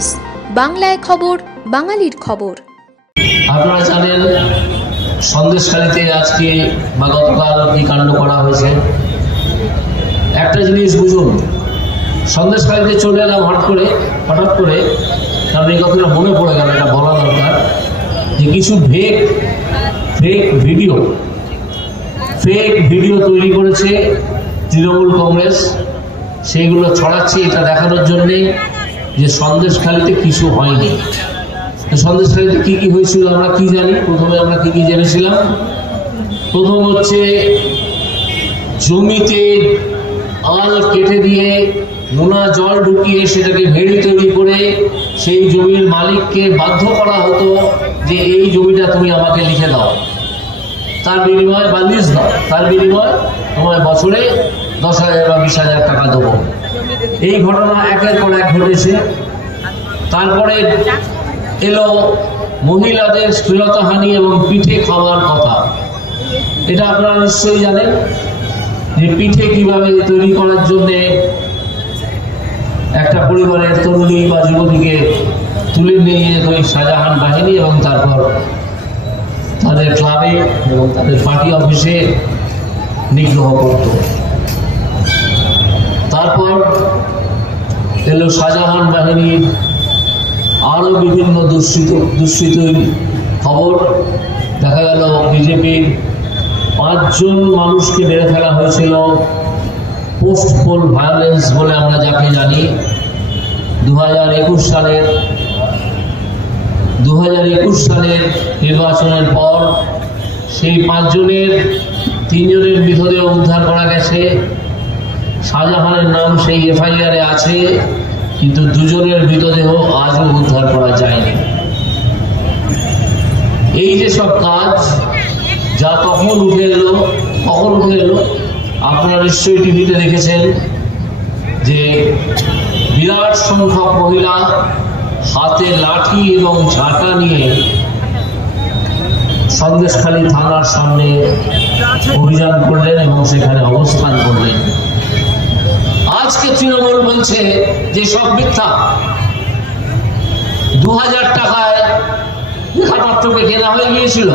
News, বাংলায় খবর, বাঙালির খবর। আপনারা জানেন সন্দেশখালীতে আজকে বা গতকাল কি কাণ্ড করা হয়েছে। একটা জিনিস বুঝুন, সন্দেশখালীতে চলে এলাম হঠাৎ করে, কারণ এই কথাটা মনে পড়ে গেল, এটা বলা দরকার যে কিছু ফেক ভিডিও তৈরি করেছে তৃণমূল কংগ্রেস, সেইগুলো ছড়াচ্ছে এটা দেখানোর জন্যে যে সন্দেশখালীতে কিছু হয়নি। সন্দেশখালীতে কি কি হয়েছিল আমরা কি জানি? প্রথমে আমরা কি কি জেনেছিলাম? প্রথম হচ্ছে জমিতে আল কেটে দিয়ে নোনা জল ঢুকিয়ে সেটাকে ভেড়ি তৈরি করে সেই জমির মালিককে বাধ্য করা হতো যে এই জমিটা তুমি আমাকে লিখে দাও, তার বিনিময়ে বা লিজ দাও, তার বিনিময়ে তোমায় বছরে 10,000 বা 20,000 টাকা দেবো। এই ঘটনা একের পর এক ঘটেছে। তারপরে এলো মহিলাদের শ্লীলতাহানি এবং পিঠে খাওয়ার কথা। এটা আপনারা নিশ্চয়ই জানেন যে পিঠে কিভাবে তৈরি করার জন্যে একটা পরিবারের তরুণী বা যুবতীকে তুলে নিয়ে যেত ওই শাহজাহান বাহিনী এবং তারপর তাদের ক্লাবে এবং তাদের পার্টি অফিসে নিগ্রহ করত। তারপর এলো শাহজাহান বাহিনীর আরো বিভিন্ন দুষ্কৃতির খবর। দেখা গেল বিজেপির 5 জন মানুষকে মেরে ফেলা হয়েছিল পোস্ট পোল ভায়োলেন্স বলে আমরা যাকে জানি। 2021 সালের নির্বাচনের পর সেই 5 জনের 3 জনের মৃতদেহ উদ্ধার করা গেছে। শাহজাহানের নাম সেই FIR এ আছে, কিন্তু 2 জনের মৃতদেহ আজও উদ্ধার করা যায়নি। এই যে সব কাজ যা তখন উঠে এলো, আপনারা নিশ্চয়ই টিভিতে দেখেছেন যে বিরাট সংখ্যক মহিলা হাতে লাঠি এবং ঝাঁটা নিয়ে সন্দেশখালী থানার সামনে অভিযান করলেন এবং সেখানে অবস্থান করলেন। আজকে তৃণমূল বলছে যে সব মিথ্যা। 2000 টাকায় রেখাপত্রকে কেনা হয়ে গিয়েছিল।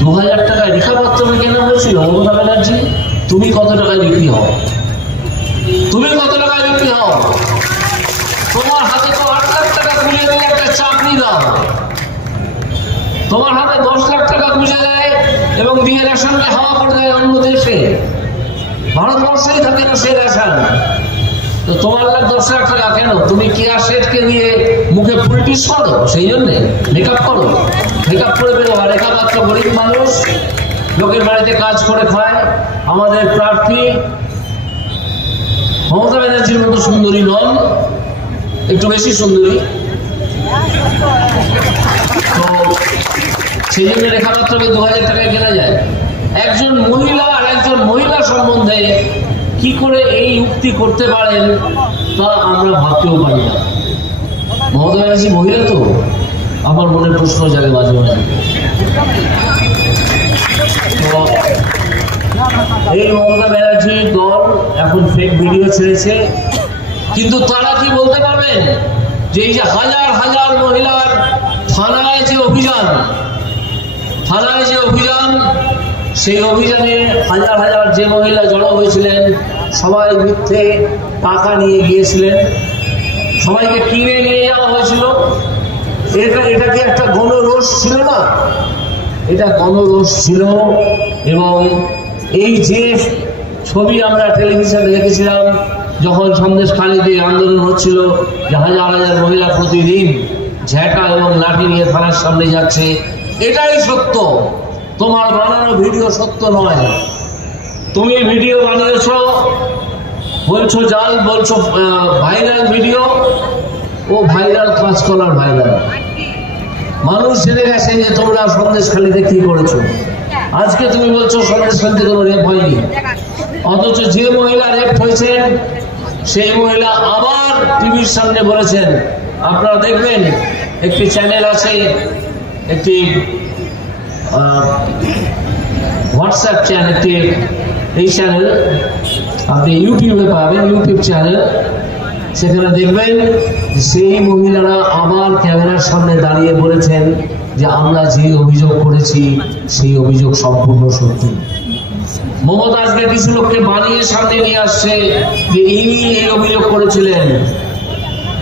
2000 টাকায় রেখাপত্রকে কেনা হয়েছিল। মমতা ব্যানার্জি, তুমি কত টাকায় বিক্রি হও? তোমার হাতে তো 8 লাখ টাকা গুঁজে দিলে একটা চাকরি দাও, তোমার হাতে 10 লাখ টাকা গুঁজে দেয় এবং দিয়ে রেশনকে হাওয়া করে দেয় অন্য দেশে। ভারতবর্ষেই থাকে না সে রেশন, তো তোমার 10 লাখ টাকা কেন? তুমি কেয়া শেঠকে দিয়ে মুখে পলিটিক্স করো, সেই জন্যে মেকআপ করে বেরো। আর রেখাপাত্র গরিব মানুষ, লোকের বাড়িতে কাজ করে খায়। আমাদের প্রার্থী মমতা ব্যানার্জির মতো সুন্দরী নন, একটু বেশি সুন্দরী, তো সেই জন্য রেখাপাত্রকে 2000 টাকায় কেনা যায়। একজন মহিলা আর একজন মহিলা সম্বন্ধে কি করে এই উক্তি করতে পারেন তা আমরা ভাবতেও পারি না। মমতা ব্যানার্জি মহিলা তো, আমার মনে প্রশ্ন জাগে মাঝে মাঝে। তো এই মমতা ব্যানার্জির দল এখন ফেক ভিডিও ছেড়েছে, কিন্তু তারা কি বলতে পারবেন যে এই যে হাজার হাজার মহিলার থানায় যে অভিযান, সেই অভিযানে হাজার হাজার যে মহিলা জড়ো হয়েছিলেন সবাই মিথ্যে টাকা নিয়ে গিয়েছিলেন, সবাইকে কিনে নিয়ে যাওয়া হয়েছিল। এটা কি একটা গণরোষ ছিল না? এটা গণরোষ ছিল। এবং এই যে ছবি আমরা টেলিভিশনে দেখেছিলাম যখন সন্দেশখালীতে আন্দোলন হচ্ছিল, যে হাজার হাজার মহিলা প্রতিদিন ঝ্যাঁটা এবং লাঠি নিয়ে থানার সামনে যাচ্ছে, এটাই সত্য। তোমার বানানো ভিডিও সত্য নয়। তুমি ভিডিও বানিয়েছ, বলছো জাল, বলছো ভাইরাল ভিডিও, ও ভাইরাল কাজ করার ভাইরাল। মানুষ জেনে গেছে যে তোমরা সন্দেশখালীতে কি করেছো। আজকে তুমি বলছো সন্দেশখালীতে কোনো রেপ হয়নি, অথচ যে মহিলা রেপ হয়েছেন সেই মহিলা আবার টিভির সামনে বলেছেন। আপনারা দেখবেন একটি চ্যানেল আছে, একটি হোয়াটসঅ্যাপ চ্যানেল, এই চ্যানেল আপনি ইউটিউবে পাবেন, ইউটিউব চ্যানেল। সেখানে দেখবেন সেই মহিলারা আবার ক্যামেরার সামনে দাঁড়িয়ে বলেছেন যে আমরা যে অভিযোগ করেছি সেই অভিযোগ সম্পূর্ণ সত্যি। মমতা আজকে কিছু লোককে বানিয়ে সামনে নিয়ে আসছে যে ইনি এই অভিযোগ করেছিলেন,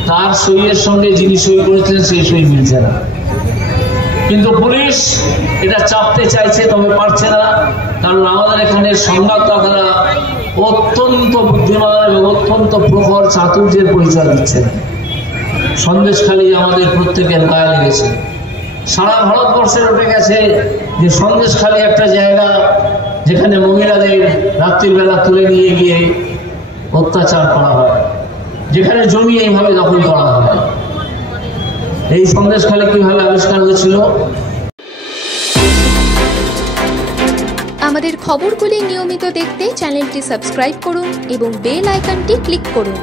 তার সইয়ের সঙ্গে যিনি সই করেছিলেন সেই সই মিলছে না। কিন্তু পুলিশ এটা চাপতে চাইছে, তবে পারছে না, কারণ আমাদের এখানে সংবাদদাতারা অত্যন্ত বুদ্ধিমান এবং অত্যন্ত প্রখর চাতুর্যের পরিচয় দিচ্ছেন। সন্দেশখালী আমাদের প্রত্যেকের গায়ে লেগেছে, সারা ভারতবর্ষের উঠে গেছে যে সন্দেশখালী একটা জায়গা যেখানে মহিলাদের রাত্রির বেলা তুলে নিয়ে গিয়ে অত্যাচার করা হয়, যেখানে জমি এইভাবে দখল করা হয়। এই সন্দেশখালী কিভাবে আবিষ্কার হয়েছিল? আমাদের খবরগুলি নিয়মিত দেখতে চ্যানেলটি সাবস্ক্রাইব করুন এবং বেল আইকনটি ক্লিক করুন।